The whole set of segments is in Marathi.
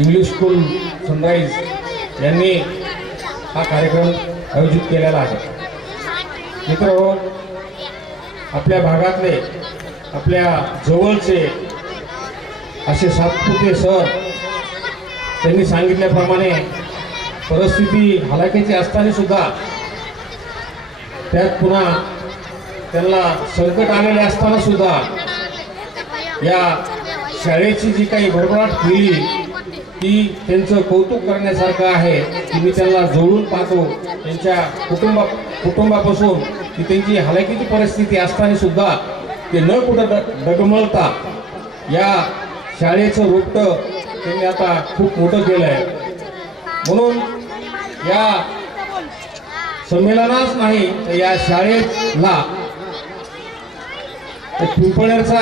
इंग्लिश स्कूल सनराइज यांनी हा कार्यक्रम आयोजित केलेला आहे। मित्रहो, आपल्या भागातले आपल्या जवळचे असे सातपुते सर त्यांनी सांगितल्याप्रमाणे परिस्थिती हलाखीची असताना सुद्धा त्यात पुन्हा त्यांना संकट आलेले असताना सुद्धा या शाळेची जी काही भरभराट केली ती त्यांचं कौतुक करण्यासारखं आहे की मी त्यांना जोडून पाहतो त्यांच्या कुटुंबापासून की त्यांची हलाखीची परिस्थिती असताना सुद्धा ते न कुठं डगमळता या शाळेचं रोपटं त्यांनी आता खूप मोठं केलं आहे। म्हणून या संमेलनाच नाही तर या शाळेला पिंपळनेरचा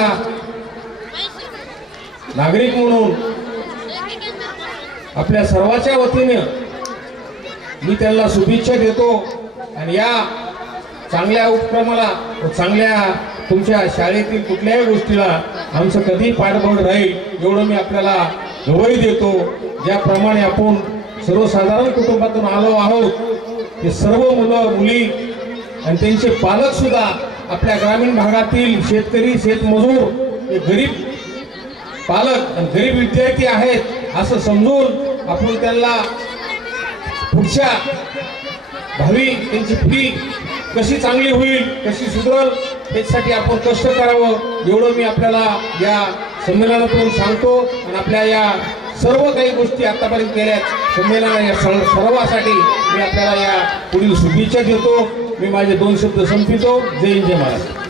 नागरिक म्हणून आपल्या सर्वांच्या वतीने मी त्यांना शुभेच्छा देतो आणि या चांगल्या उपक्रमाला चांगल्या तुमच्या शाळेतील कुठल्याही गोष्टीला आमचं कधी पाठबळ राहील एवढं मी आपल्याला गवाही देतो। ज्याप्रमाणे आपण सर्वसाधारण कुटुंबातून आलो आहोत ते सर्व मुलं मुली आणि त्यांचे पालक सुद्धा आपल्या ग्रामीण भागातील शेतकरी शेतमजूर हे गरीब पालक आणि गरीब विद्यार्थी आहेत असं समजून आपण त्यांना पुढच्या भावी त्यांची पिढी कशी चांगली होईल कशी सुधरेल त्यासाठी आपण कष्ट करावं एवढं मी आपल्याला या संमेलनातून सांगतो। आणि आपल्या या सर्व काही गोष्टी आतापर्यंत केल्या संमेलना या सर्वांसाठी मी आपल्याला या पुढील शुभेच्छा देतो। मी माझे 2 शब्द संपवितो। जय हिंद, जय महाराष्ट्र।